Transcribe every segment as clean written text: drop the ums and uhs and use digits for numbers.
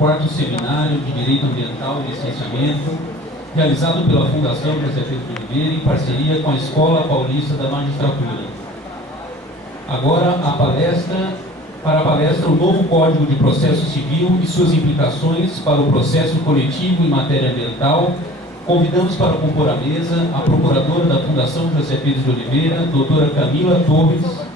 4º Seminário de Direito Ambiental e Licenciamento, realizado pela Fundação José Pedro de Oliveira em parceria com a Escola Paulista da Magistratura. Agora, para a palestra O Novo Código de Processo Civil e suas implicações para o processo coletivo em matéria ambiental, convidamos para compor a mesa a procuradora da Fundação José Pedro de Oliveira, doutora Camila Torres.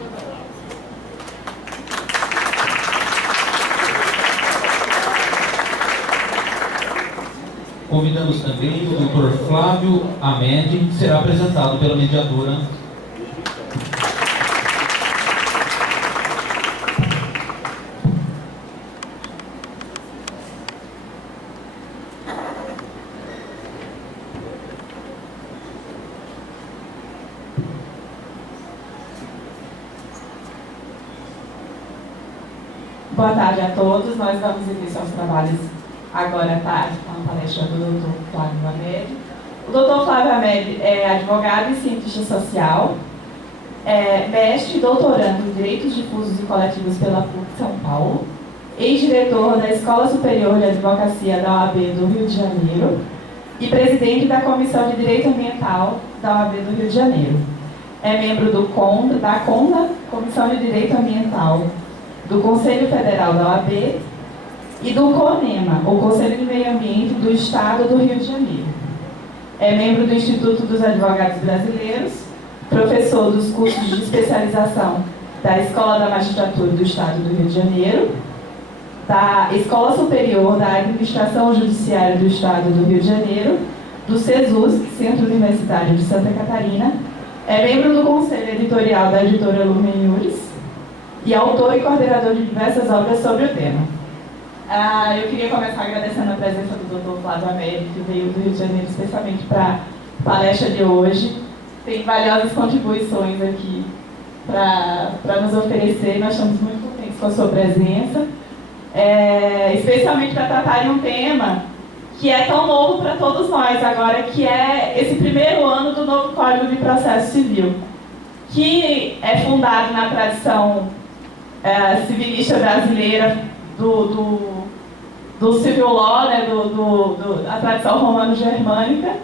Convidamos também o doutor Flávio Amed, que será apresentado pela mediadora. Boa tarde a todos. Nós damos início aos trabalhos agora à tarde com a palestra do Dr. Flávio Amed. O Dr. Flávio Amed é advogado e cientista social, mestre e doutorando em Direitos Difusos e Coletivos pela PUC São Paulo, ex-diretor da Escola Superior de Advocacia da OAB do Rio de Janeiro e presidente da Comissão de Direito Ambiental da OAB do Rio de Janeiro. É membro da CONDA, Comissão de Direito Ambiental do Conselho Federal da OAB e do CONEMA, o Conselho de Meio Ambiente do Estado do Rio de Janeiro. É membro do Instituto dos Advogados Brasileiros, professor dos cursos de especialização da Escola da Magistratura do Estado do Rio de Janeiro, da Escola Superior da Administração Judiciária do Estado do Rio de Janeiro, do CESUSC, Centro Universitário de Santa Catarina, é membro do Conselho Editorial da editora Lumen Iuris, e autor e coordenador de diversas obras sobre o tema. Eu queria começar agradecendo a presença do Dr. Flávio Amed, que veio do Rio de Janeiro especialmente para a palestra de hoje. Tem valiosas contribuições aqui para nos oferecer, nós estamos muito contentes com a sua presença, especialmente para tratar de um tema que é tão novo para todos nós agora, que é esse primeiro ano do novo Código de Processo Civil, que é fundado na tradição civilista brasileira do civil law, né, da tradição romano-germânica,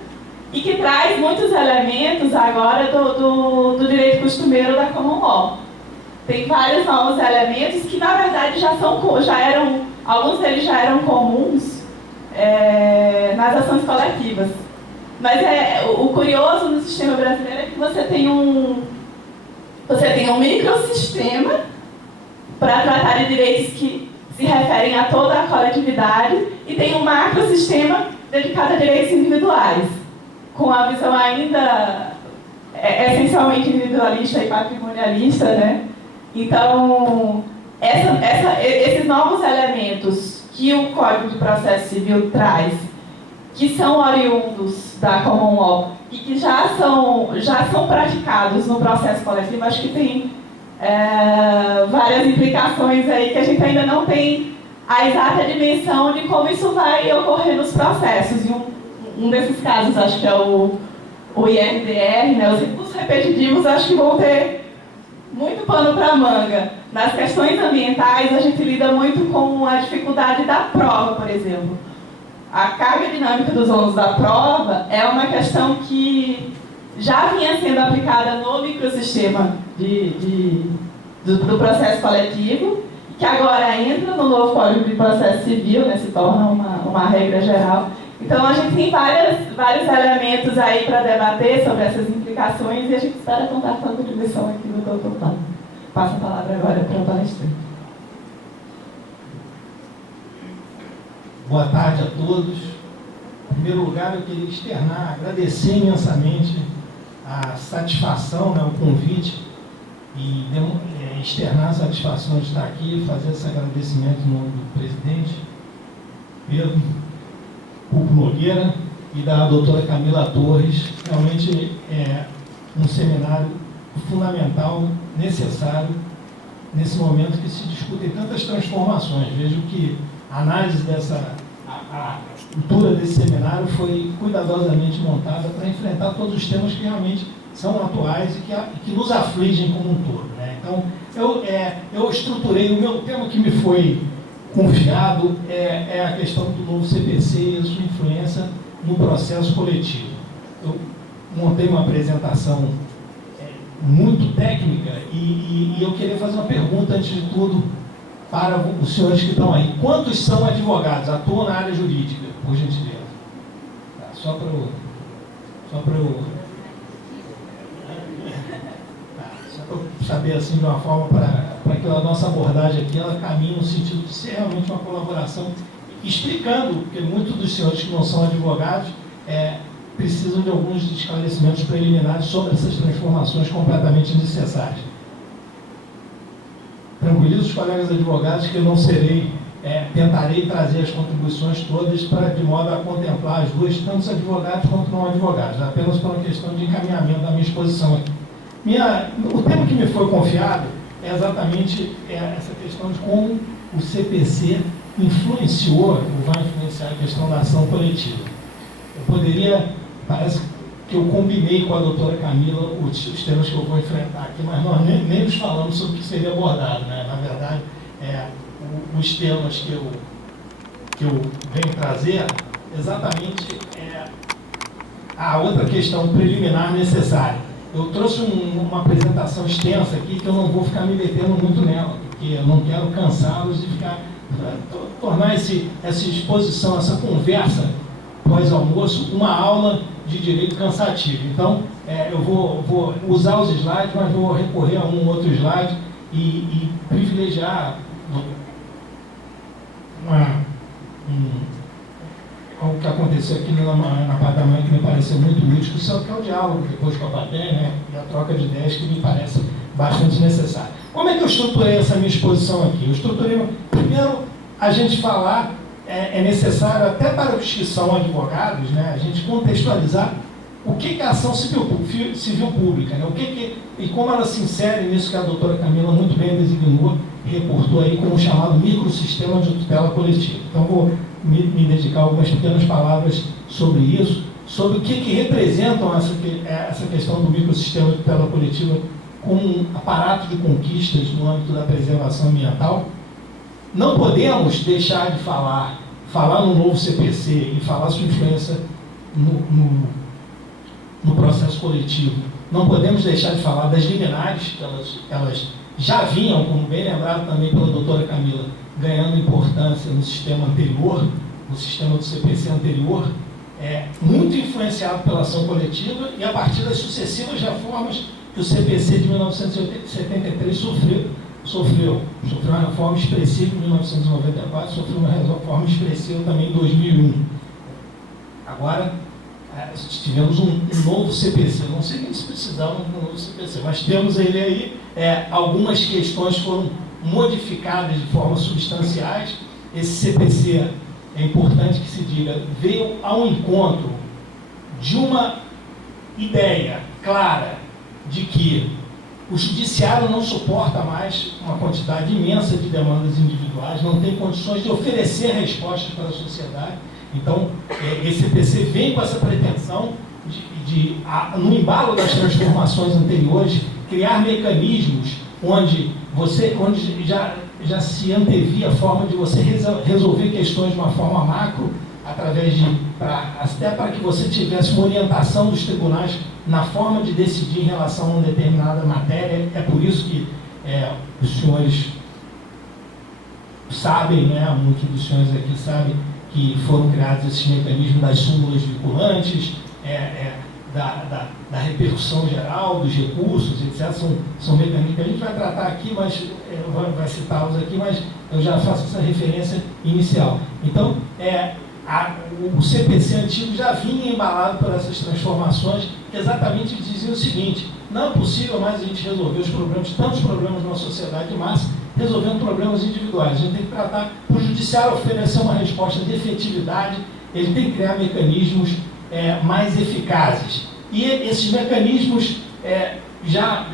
e que traz muitos elementos agora do direito costumeiro da common law. Tem vários novos elementos que, na verdade, alguns deles já eram comuns nas ações coletivas. Mas o curioso no sistema brasileiro é que você tem um microsistema para tratar de direitos que se referem a toda a coletividade e tem um macrosistema dedicado a direitos individuais, com a visão ainda essencialmente individualista e patrimonialista, né? Então, esses novos elementos que o Código de Processo Civil traz, que são oriundos da common law e que já são praticados no processo coletivo, acho que tem várias implicações aí que a gente ainda não tem a exata dimensão de como isso vai ocorrer nos processos. E um desses casos, acho que é o IRDR, né? Os recursos repetitivos, acho que vão ter muito pano para manga. Nas questões ambientais, a gente lida muito com a dificuldade da prova, por exemplo. A carga dinâmica dos ônus da prova é uma questão que já vinha sendo aplicada no microsistema do processo coletivo, que agora entra no novo Código de Processo Civil, né, se torna uma regra geral. Então, a gente tem vários elementos aí para debater sobre essas implicações e a gente espera contar com a contribuição aqui do Dr. Flávio. Passo a palavra agora para o palestrante. Boa tarde a todos. Em primeiro lugar, eu queria agradecer imensamente a satisfação, né, o convite e externar a satisfação de estar aqui e fazer esse agradecimento em nome do presidente Pedro Pupo Nogueira e da doutora Camila Torres. Realmente é um seminário fundamental, necessário, nesse momento que se discutem tantas transformações. Vejo que a análise a estrutura desse seminário foi cuidadosamente montada para enfrentar todos os temas que realmente são atuais e que nos afligem como um todo, né? Então, eu estruturei o meu tema que me foi confiado é a questão do novo CPC e a sua influência no processo coletivo. Eu montei uma apresentação muito técnica e eu queria fazer uma pergunta, antes de tudo, para os senhores que estão aí. Quantos são advogados, atuam na área jurídica, por gentileza? Tá, só para eu saber assim de uma forma para que a nossa abordagem aqui ela caminhe no sentido de ser realmente uma colaboração, explicando, porque muitos dos senhores que não são advogados precisam de alguns esclarecimentos preliminares sobre essas transformações completamente necessárias. Tranquilizo os colegas advogados que eu não tentarei trazer as contribuições todas de modo a contemplar as duas, tanto os advogados quanto não advogados, apenas por uma questão de encaminhamento da minha exposição aqui. O tema que me foi confiado é exatamente essa questão de como o CPC influenciou, ou vai influenciar a questão da ação coletiva. Parece que eu combinei com a doutora Camila os temas que eu vou enfrentar aqui, mas nós nem nos falamos sobre o que seria abordado, né? Na verdade, os temas que eu venho trazer, exatamente a outra questão preliminar necessária. Eu trouxe uma apresentação extensa aqui, que eu não vou ficar me metendo muito nela, porque eu não quero cansá-los e tornar essa exposição, essa conversa pós-almoço, uma aula de direito cansativo. Então, eu vou usar os slides, mas vou recorrer a um outro slide e privilegiar algo que aconteceu aqui na parte da manhã que me pareceu muito útil, que é o diálogo depois com a plateia, né, e a troca de ideias que me parece bastante necessária. Como é que eu estruturei essa minha exposição aqui? Eu estruturei, primeiro, a gente falar, é necessário até para os que são advogados, né, a gente contextualizar o que é a ação civil pública, né, e como ela se insere nisso que a doutora Camila muito bem designou e reportou aí como chamado microsistema de tutela coletiva. Então, vou me dedicar a algumas pequenas palavras sobre isso, sobre o que representam essa questão do microsistema de tutela coletiva como um aparato de conquistas no âmbito da preservação ambiental. Não podemos deixar de falar no novo CPC e falar sua influência no processo coletivo. Não podemos deixar de falar das liminares, que elas já vinham, como bem lembrado também pela doutora Camila, ganhando importância no sistema anterior, no sistema do CPC anterior, muito influenciado pela ação coletiva e a partir das sucessivas reformas que o CPC de 1973 sofreu uma reforma expressiva em 1994, sofreu uma reforma expressiva também em 2001. Agora, tivemos um novo CPC, não sei nem se precisamos de um novo CPC, mas temos ele aí, algumas questões foram modificadas de forma substanciais. Esse CPC, é importante que se diga, veio ao encontro de uma ideia clara de que o judiciário não suporta mais uma quantidade imensa de demandas individuais, não tem condições de oferecer respostas para a sociedade. Então, esse CPC vem com essa pretensão no embalo das transformações anteriores, criar mecanismos onde já se antevia a forma de você resolver questões de uma forma macro, até para que você tivesse uma orientação dos tribunais na forma de decidir em relação a uma determinada matéria. É por isso que os senhores sabem, né, muitos dos senhores aqui sabem, que foram criados esses mecanismos das súmulas vinculantes, da repercussão geral dos recursos, etc. São mecanismos que a gente vai tratar aqui, mas vai citá-los aqui, mas eu já faço essa referência inicial. Então, o CPC antigo já vinha embalado por essas transformações, que exatamente diziam o seguinte: não é possível mais a gente resolver tantos problemas numa sociedade de massa, resolvendo problemas individuais. A gente tem que tratar, para o judiciário oferecer uma resposta de efetividade, ele tem que criar mecanismos mais eficazes. E esses mecanismos já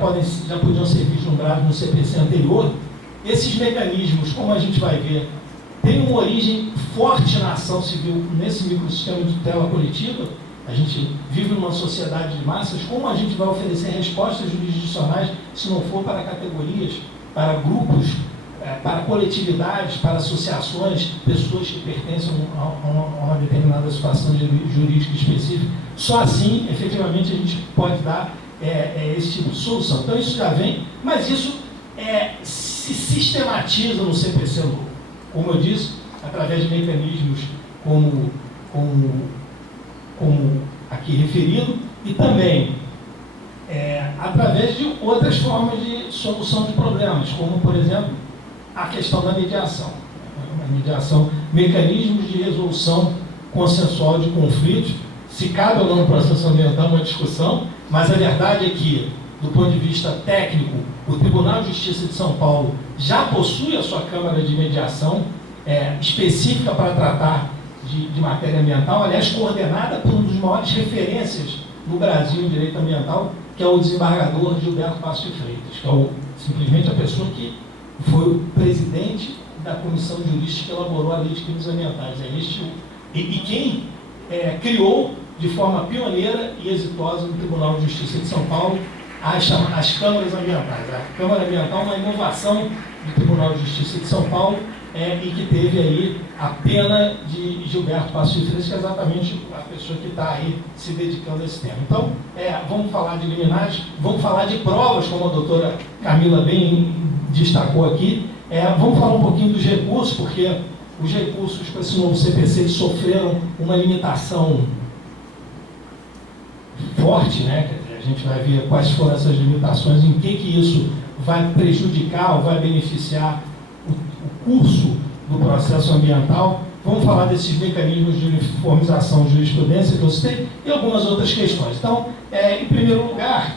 podiam ser vislumbrados no CPC anterior. Esses mecanismos, como a gente vai ver, têm uma origem forte na ação civil, nesse microsistema de tutela coletiva. A gente vive numa sociedade de massas. Como a gente vai oferecer respostas jurisdicionais se não for para categorias, para grupos para coletividades, para associações, pessoas que pertencem a uma determinada situação jurídica específica. Só assim, efetivamente, a gente pode dar esse tipo de solução. Então, isso já vem, mas isso se sistematiza no CPC novo. Como eu disse, através de mecanismos como aqui referido, e também através de outras formas de solução de problemas, como, por exemplo, a questão da mediação. A mediação, mecanismos de resolução consensual de conflitos, se cabe ou não no processo ambiental, uma discussão, mas a verdade é que, do ponto de vista técnico, o Tribunal de Justiça de São Paulo já possui a sua Câmara de Mediação específica para tratar de matéria ambiental, aliás, coordenada por um dos maiores referências no Brasil em direito ambiental, que é o desembargador Gilberto Passos de Freitas, que é simplesmente a pessoa que foi o presidente da comissão jurídica que elaborou a Lei de Crimes Ambientais. E quem criou de forma pioneira e exitosa no Tribunal de Justiça de São Paulo as câmaras ambientais. A Câmara Ambiental é uma inovação do Tribunal de Justiça de São Paulo e que teve aí a pena de Gilberto Passos de Freitas, que é exatamente a pessoa que está aí se dedicando a esse tema. Então, vamos falar de liminares, vamos falar de provas, como a doutora Camila bem destacou aqui. Vamos falar um pouquinho dos recursos, porque os recursos para esse novo CPC sofreram uma limitação forte, né? Quer dizer, a gente vai ver quais foram essas limitações, em que isso vai prejudicar ou vai beneficiar o curso do processo ambiental. Vamos falar desses mecanismos de uniformização de jurisprudência que eu citei e algumas outras questões. Então, em primeiro lugar,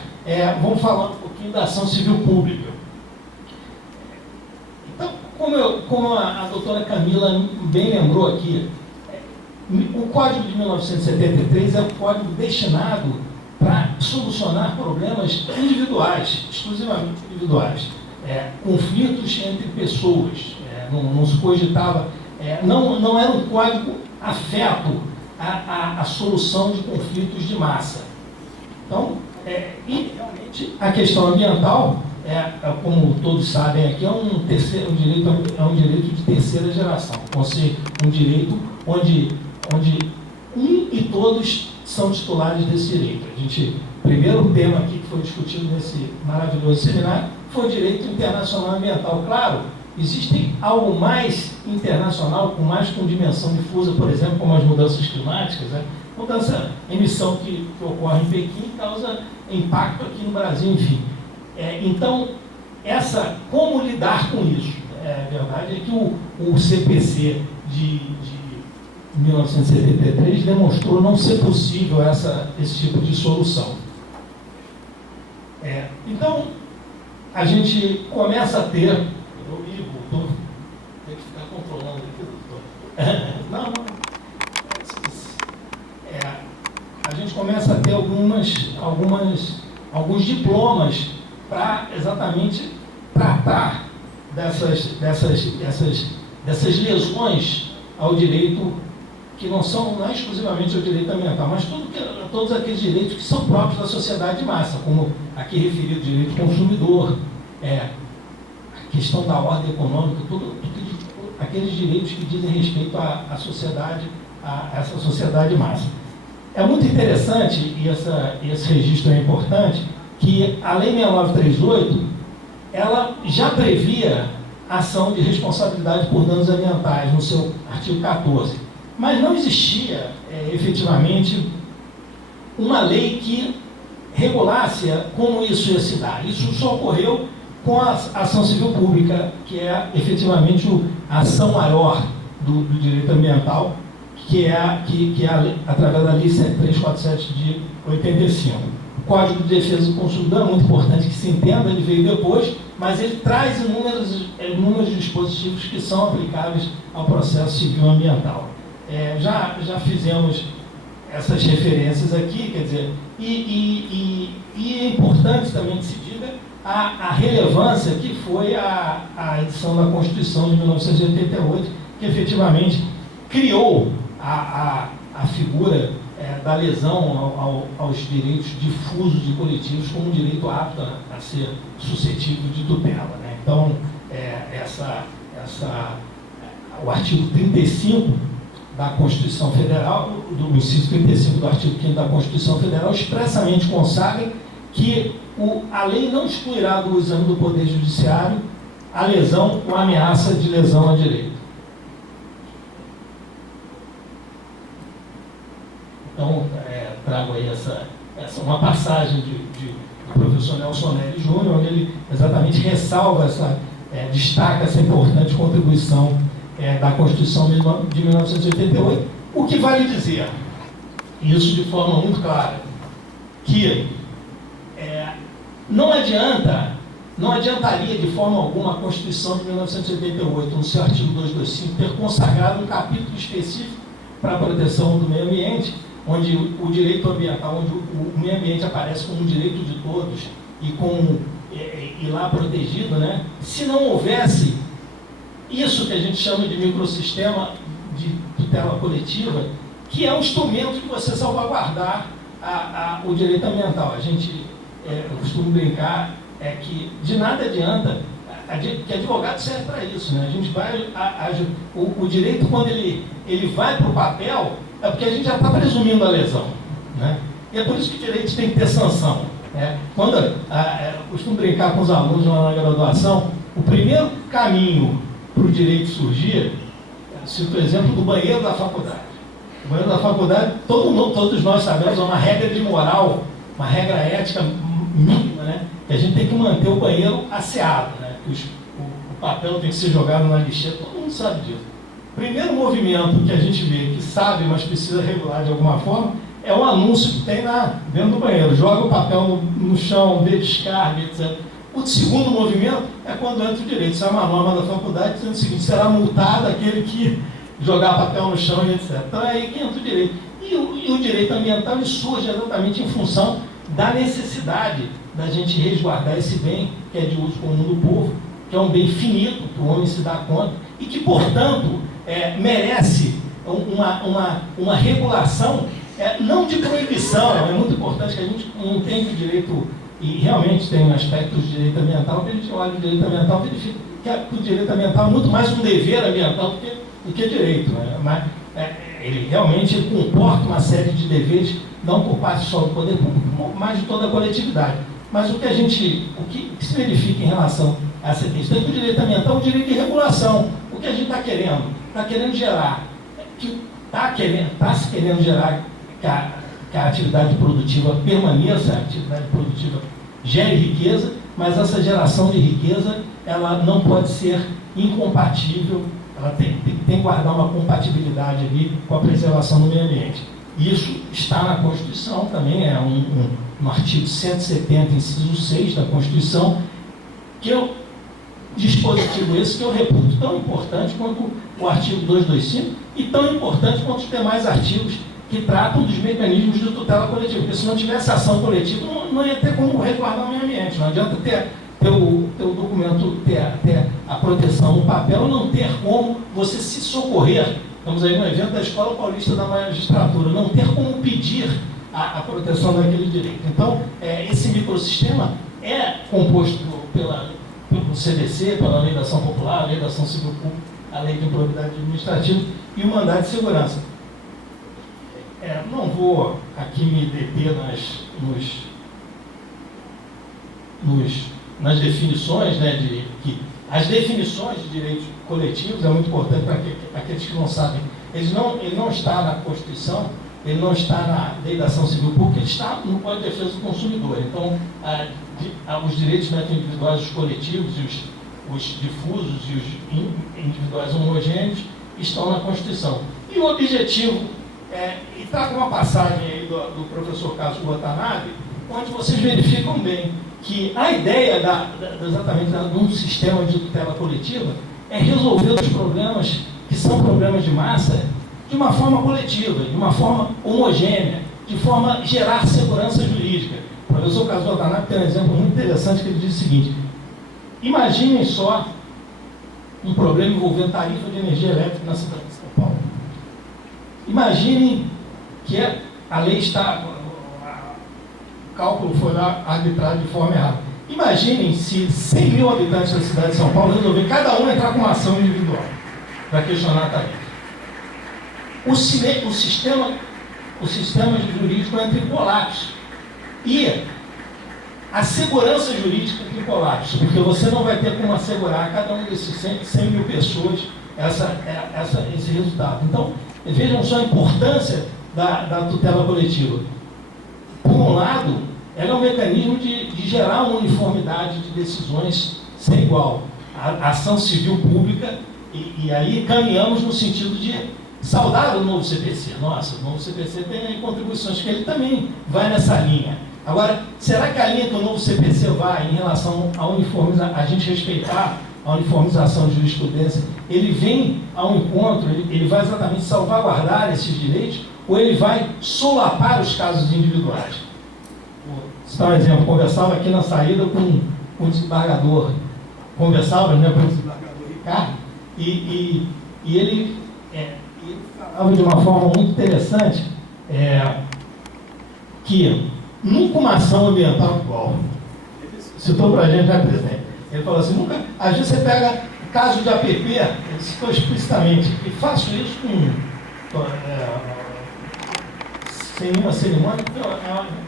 vamos falar um pouquinho da ação civil pública. Então, como a doutora Camila bem lembrou aqui, o Código de 1973 é um código destinado para solucionar problemas individuais, exclusivamente individuais, conflitos entre pessoas. Não se cogitava, não era um código afeto à solução de conflitos de massa. Então, e realmente a questão ambiental, como todos sabem aqui, é um direito de terceira geração, ou seja, um direito onde um e todos são titulares desse direito. O primeiro tema aqui que foi discutido nesse maravilhoso seminário foi o direito internacional ambiental. Claro, existe algo mais internacional, com dimensão difusa, por exemplo, como as mudanças climáticas, emissão que ocorre em Pequim causa impacto aqui no Brasil, enfim. Então, como lidar com isso? A verdade é que o CPC de 1973 demonstrou não ser possível esse tipo de solução. Então, a gente começa a ter... doutor, tem que ficar controlando aqui, doutor. Não. A gente começa a ter alguns diplomas para exatamente tratar dessas lesões ao direito, que não é exclusivamente ao direito ambiental, mas todos aqueles direitos que são próprios da sociedade de massa, como aqui referido, direito do consumidor, a questão da ordem econômica, tudo aqueles direitos que dizem respeito à sociedade, a essa sociedade de massa. É muito interessante, e esse registro é importante, que a Lei 6938, ela já previa ação de responsabilidade por danos ambientais no seu artigo 14, mas não existia efetivamente uma lei que regulasse como isso ia se dar. Isso só ocorreu com a ação civil pública, que é efetivamente a ação maior do direito ambiental, que é através da Lei 7347 de 85. O Código de Defesa do Consumidor é muito importante que se entenda, ele veio depois, mas ele traz inúmeros dispositivos que são aplicáveis ao processo civil ambiental. Já fizemos essas referências aqui, quer dizer, e é importante também que se diga a relevância que foi a edição da Constituição de 1988, que efetivamente criou a figura da lesão aos direitos difusos e coletivos como um direito apto a ser suscetível de tutela, né? Então, o artigo 35 da Constituição Federal, do inciso 35 do artigo 5º da Constituição Federal, expressamente consagra que a lei não excluirá do exame do Poder Judiciário a lesão ou ameaça de lesão a direito. Então, trago aí uma passagem do professor Nelson Nery Júnior, onde ele exatamente ressalva destaca essa importante contribuição da Constituição de 1988, o que vale dizer, isso de forma muito clara, que não adiantaria de forma alguma a Constituição de 1988, no seu artigo 225, ter consagrado um capítulo específico para a proteção do meio ambiente, onde o direito ambiental, onde o meio ambiente aparece como um direito de todos e lá protegido, né? Se não houvesse isso que a gente chama de microsistema de tutela coletiva, que é um instrumento de você salvaguardar o direito ambiental. Eu costumo brincar que de nada adianta, que advogado serve para isso, né? A gente vai, o direito, quando ele vai para o papel, é porque a gente já está presumindo a lesão, né? E é por isso que o direito tem que ter sanção. Quando eu costumo brincar com os alunos lá na graduação, o primeiro caminho para o direito surgir, cito o exemplo do banheiro da faculdade. O banheiro da faculdade, todos nós sabemos, é uma regra de moral, uma regra ética mínima, né? Que a gente tem que manter o banheiro asseado, né? O papel tem que ser jogado na lixeira, todo mundo sabe disso. O primeiro movimento que a gente vê, que sabe, mas precisa regular de alguma forma, é o anúncio que tem dentro do banheiro. Joga o papel no chão, vê descarga, etc. O segundo movimento é quando entra o direito. Isso é uma norma da faculdade dizendo o seguinte: será multado aquele que jogar papel no chão e etc. Então é aí que entra o direito. E o direito ambiental ele surge exatamente em função da necessidade da gente resguardar esse bem que é de uso comum do povo, que é um bem finito, que o homem se dá conta, e que, portanto, merece uma regulação, não de proibição. É muito importante que a gente entenda o direito, e realmente tem aspectos de direito ambiental, que a gente olha o direito ambiental e verifica que o direito ambiental é muito mais um dever ambiental do que direito, né? Mas ele realmente comporta uma série de deveres, não por parte só do poder público, mas de toda a coletividade. Mas o que se verifica em relação a essa questão é que o direito ambiental é um direito de regulação. O que a gente está querendo? Está querendo gerar, está se querendo gerar que a atividade produtiva permaneça, a atividade produtiva gere riqueza, mas essa geração de riqueza, ela não pode ser incompatível, ela tem que guardar uma compatibilidade ali com a preservação do meio ambiente. Isso está na Constituição também, no artigo 170, inciso 6 da Constituição, que é o dispositivo esse que eu reputo tão importante quanto o artigo 225 e tão importante quanto os demais artigos que tratam dos mecanismos de tutela coletiva. Porque se não tivesse ação coletiva, não ia ter como resguardar o meio ambiente. Não adianta ter o documento, ter a proteção no papel, não ter como você se socorrer. Estamos aí no evento da Escola Paulista da Magistratura, não ter como pedir a proteção daquele direito. Então, esse microsistema é composto pelo CDC, pela Lei da Ação Popular, a Lei da Ação Civil Pública, a Lei de Improbidade Administrativa e o Mandado de Segurança. Não vou aqui me deter nas definições, né, as definições de direitos coletivos é muito importante para aqueles que não sabem. Ele não está na Constituição, ele não está na Lei da Ação Civil Pública, ele está no Código de Defesa do Consumidor. Então, os direitos individuais, os coletivos, os difusos e os individuais homogêneos estão na Constituição. E o objetivo, e trago uma passagem aí do professor Cássio Watanabe, onde vocês verificam bem que a ideia exatamente de um sistema de tutela coletiva é resolver os problemas que são problemas de massa de uma forma coletiva, de uma forma homogênea, de forma a gerar segurança jurídica. O professor Cássio Watanabe tem um exemplo muito interessante que ele diz o seguinte: imaginem só um problema envolvendo tarifa de energia elétrica na cidade de São Paulo. Imaginem que a lei está, o cálculo foi lá arbitrado de forma errada. Imaginem se 100 mil habitantes da cidade de São Paulo resolverem cada um entrar com uma ação individual para questionar a tarifa. O sistema jurídico entra em colapso. E a segurança jurídica entra em colapso, porque você não vai ter como assegurar a cada um desses 100 mil pessoas esse resultado. Então, vejam só a importância da tutela coletiva. Por um lado, ela é um mecanismo de gerar uma uniformidade de decisões sem igual. A ação civil pública, e aí caminhamos no sentido de saudar o novo CPC. Nossa, o novo CPC tem aí contribuições que ele também vai nessa linha. Agora, será que a linha que o novo CPC vai em relação a gente respeitar a uniformização de jurisprudência, ele vem ao encontro, ele vai exatamente salvaguardar esses direitos, ou ele vai solapar os casos individuais? Vou citar um exemplo, conversava aqui na saída com o desembargador, com o desembargador Ricardo, e ele falava de uma forma muito interessante, que nunca uma ação ambiental igual. Ele citou para a gente, né, presidente? Ele falou assim, às vezes você pega o caso de APP, ele citou explicitamente, e faço isso sem nenhuma cerimônia,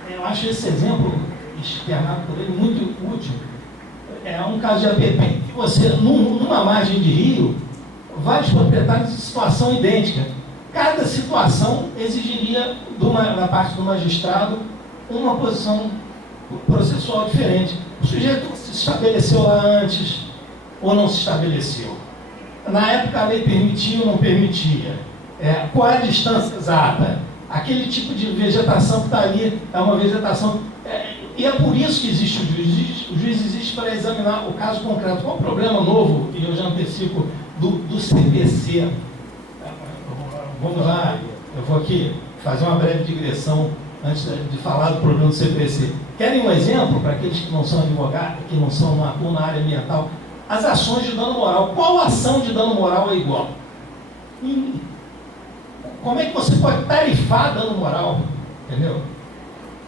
eu acho esse exemplo externado por ele muito útil. É um caso de APP que você, numa margem de rio, vários proprietários em situação idêntica. Cada situação exigiria, da parte do magistrado, uma posição processual diferente. O sujeito se estabeleceu lá antes ou não se estabeleceu? Na época a lei permitia ou não permitia? Qual é a distância exata? Aquele tipo de vegetação que está ali é uma vegetação... e é por isso que existe o juiz. O juiz existe para examinar o caso concreto. Qual o problema novo, e eu já antecipo, do CPC? Vamos lá, eu vou aqui fazer uma breve digressão antes de falar do problema do CPC. Querem um exemplo para aqueles que não são advogados, que não atuam na área ambiental? As ações de dano moral. Qual ação de dano moral é igual? Como é que você pode tarifar dano moral? Entendeu?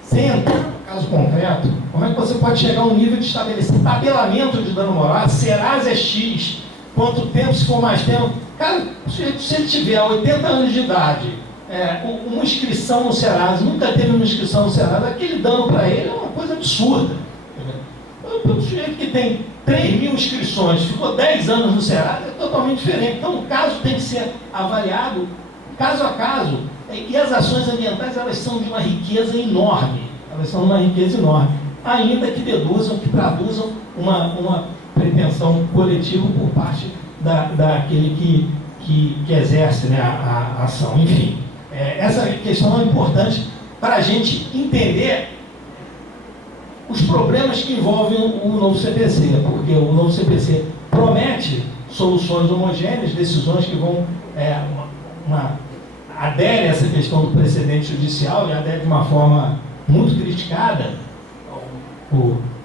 Sem entrar no caso concreto, como é que você pode chegar a um nível de estabelecer tabelamento de dano moral? Serasa é X, quanto tempo, se for mais tempo? Cara, se ele tiver 80 anos de idade, uma inscrição no Serasa, nunca teve uma inscrição no Serasa, aquele dano para ele é uma coisa absurda. O sujeito que tem 3 mil inscrições, ficou 10 anos no Serasa, é totalmente diferente. Então, o caso tem que ser avaliado caso a caso. E as ações ambientais, elas são de uma riqueza enorme. Ainda que deduzam, que traduzam uma pretensão coletiva por parte daquele que exerce, né, a ação. Enfim, essa questão é importante para a gente entender os problemas que envolvem o novo CPC, porque o novo CPC promete soluções homogêneas, decisões que vão adere a essa questão do precedente judicial, e adere de uma forma muito criticada.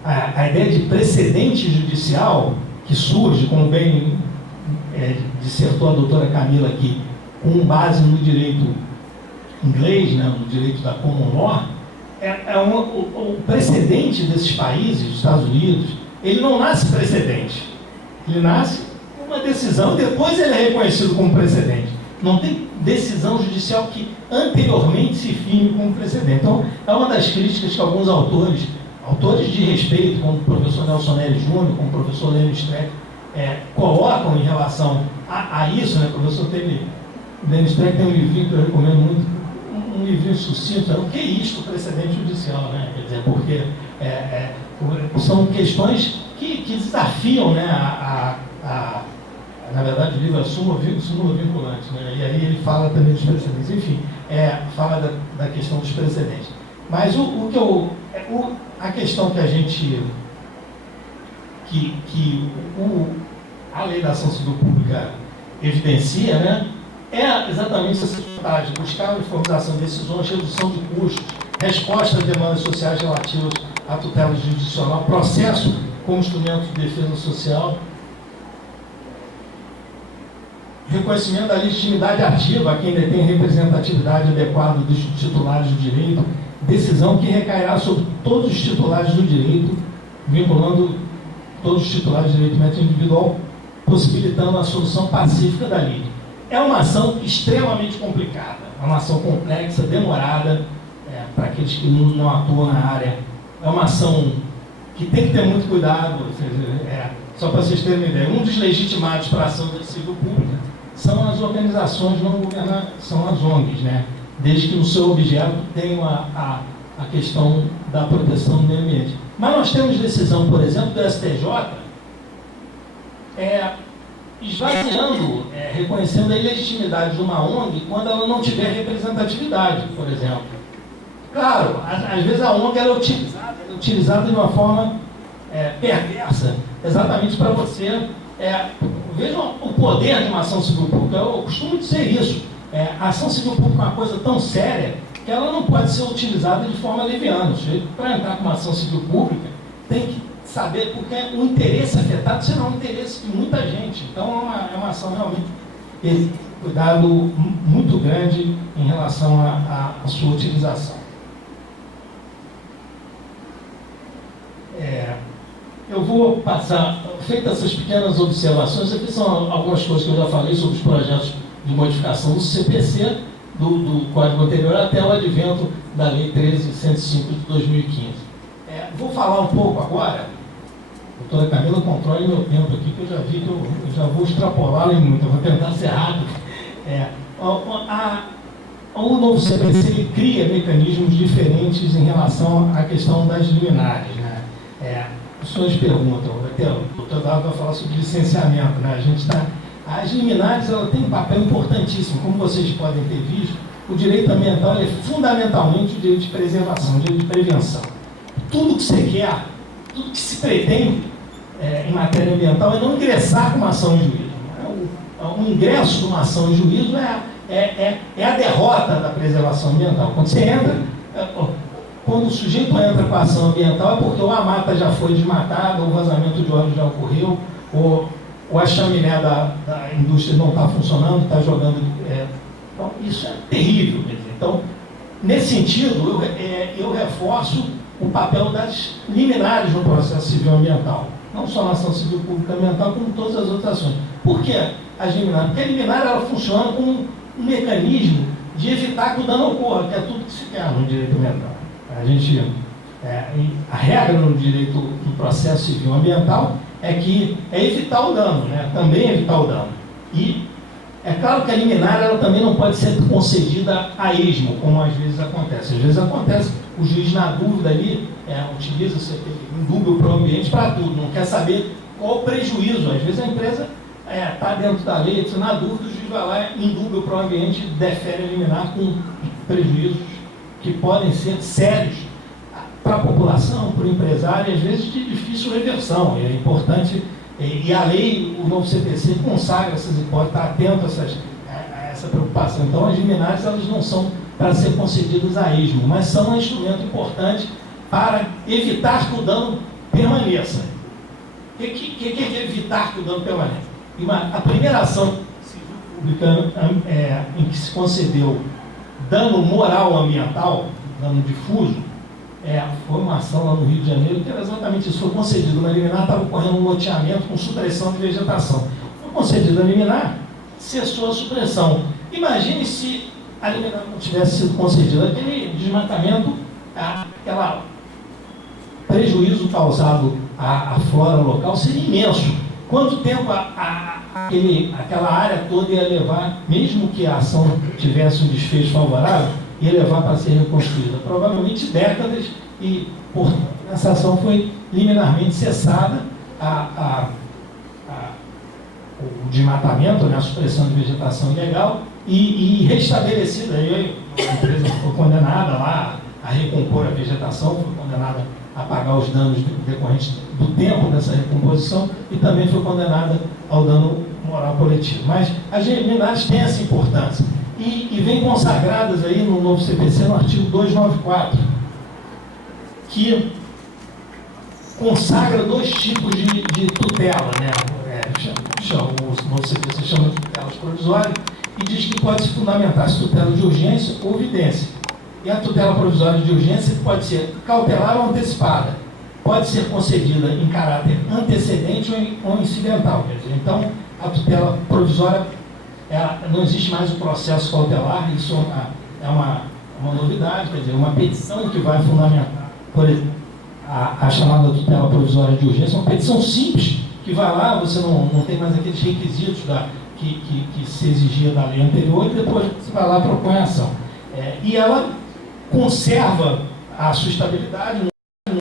A ideia de precedente judicial que surge, como bem dissertou a doutora Camila aqui, com base no direito inglês, né, no direito da common law, o precedente desses países, dos Estados Unidos, ele não nasce precedente, ele nasce uma decisão e depois ele é reconhecido como precedente. Não tem decisão judicial que anteriormente se firme como precedente. Então, é uma das críticas que alguns autores de respeito, como o professor Nelson Nery Júnior, como o professor Lênio Streck, colocam em relação a isso, né? O professor Lênio Streck tem um livrinho que eu recomendo muito, um livrinho sucinto, o que é isto, precedente judicial, né? Quer dizer, porque são questões que desafiam, né, na verdade, o livro é súmula vinculante, né? E aí ele fala também dos precedentes. Enfim, fala da questão dos precedentes. Mas a questão que a gente... a lei da ação civil pública evidencia, né, é exatamente essa vantagem: buscar a uniformização de decisões, redução de custos, resposta às demandas sociais relativas à tutela jurisdicional, processo como instrumento de defesa social, reconhecimento da legitimidade ativa a quem detém representatividade adequada dos titulares do direito, decisão que recairá sobre todos os titulares do direito, vinculando todos os titulares de direito de mérito individual, possibilitando a solução pacífica da lide. É uma ação extremamente complicada, é uma ação complexa, demorada, para aqueles que não atuam na área. É uma ação que tem que ter muito cuidado. Só para vocês terem uma ideia, um dos legitimados para a ação da civil pública são as organizações não governamentais, são as ONGs, né? Desde que no seu objeto tenham a questão da proteção do meio ambiente. Mas nós temos decisão, por exemplo, do STJ, esvaziando, reconhecendo a ilegitimidade de uma ONG quando ela não tiver representatividade, por exemplo. Claro, às vezes a ONG ela é utilizada de uma forma perversa, exatamente para você... vejam o poder de uma ação civil pública. Eu costumo dizer isso. A ação civil pública é uma coisa tão séria que ela não pode ser utilizada de forma leviana. Para entrar com uma ação civil pública, tem que saber, porque o interesse afetado será um interesse de muita gente. Então, é uma ação realmente de cuidado muito grande em relação à sua utilização. Eu vou passar, feitas essas pequenas observações, aqui são algumas coisas que eu já falei sobre os projetos de modificação do CPC, do Código anterior, até o advento da Lei 13.105 de 2015. Vou falar um pouco agora, doutora Camila, controle meu tempo aqui, que eu já vi que eu já vou extrapolá-lo em muito, eu vou tentar ser rápido. O novo CPC ele cria mecanismos diferentes em relação à questão das liminares, né? Os senhores perguntam, o doutor Dado vai falar sobre licenciamento, né? As liminares ela tem um papel importantíssimo, como vocês podem ter visto. O direito ambiental é fundamentalmente o direito de preservação, o direito de prevenção. Tudo que você quer, tudo que se pretende em matéria ambiental é não ingressar com uma ação em juízo. O ingresso de uma ação em juízo é a derrota da preservação ambiental. Quando você entra, quando o sujeito entra com a ação ambiental é porque ou a mata já foi desmatada, ou o vazamento de óleo já ocorreu, ou a chaminé da indústria não está funcionando, está jogando... Então, isso é terrível. Então, nesse sentido, eu reforço o papel das liminares no processo civil ambiental. Não só na ação civil pública ambiental, como todas as outras ações. Por que as liminares? Porque a liminar ela funciona como um mecanismo de evitar que o dano ocorra, que é tudo que se quer no direito ambiental. A regra no direito do processo civil ambiental é que evitar o dano, né? Também evitar o dano. E é claro que a liminar ela também não pode ser concedida a esmo, como às vezes acontece. Às vezes acontece, o juiz na dúvida ali utiliza um dúbio para o ambiente para tudo, não quer saber qual o prejuízo. Às vezes a empresa está dentro da lei, na dúvida o juiz vai lá em dúbio para o ambiente e defere a liminar com prejuízos que podem ser sérios para a população, para o empresário, e às vezes de difícil reversão. É importante, e a lei, o novo CPC, consagra essas hipóteses, está atento a essa preocupação. Então, as liminares elas não são para ser concedidas a esmo, mas são um instrumento importante para evitar que o dano permaneça. O que é evitar que o dano permaneça? A primeira ação civil pública em que se concedeu dano moral ambiental, dano difuso, foi uma ação lá no Rio de Janeiro que era exatamente isso. Foi concedido na liminar, estava ocorrendo um loteamento com supressão de vegetação. Foi concedido a liminar, cessou a supressão. Imagine se a liminar não tivesse sido concedida, aquele desmatamento, aquele prejuízo causado à flora local seria imenso. Quanto tempo aquela área toda ia levar, mesmo que a ação tivesse um desfecho favorável, ia levar para ser reconstruída? Provavelmente décadas, e essa ação foi liminarmente cessada, o desmatamento, né, a supressão de vegetação ilegal, e restabelecida. Aí a empresa foi condenada lá a recompor a vegetação, foi condenada a pagar os danos decorrentes do tempo dessa recomposição e também foi condenada ao dano moral coletivo. Mas as liminares têm essa importância e vêm consagradas aí no novo CPC, no artigo 294, que consagra dois tipos de tutela, né? O novo CPC chama de tutelas provisórias e diz que pode se fundamentar se tutela de urgência ou evidência. E a tutela provisória de urgência pode ser cautelar ou antecipada. pode ser concedida em caráter antecedente ou incidental. Quer dizer, então, a tutela provisória, não existe mais o processo cautelar, isso é uma novidade, quer dizer, uma petição que vai fundamentar, por exemplo, a chamada tutela provisória de urgência, uma petição simples, que vai lá, você não tem mais aqueles requisitos que se exigia da lei anterior, e depois você vai lá e propõe a ação. E ela conserva a sua estabilidade.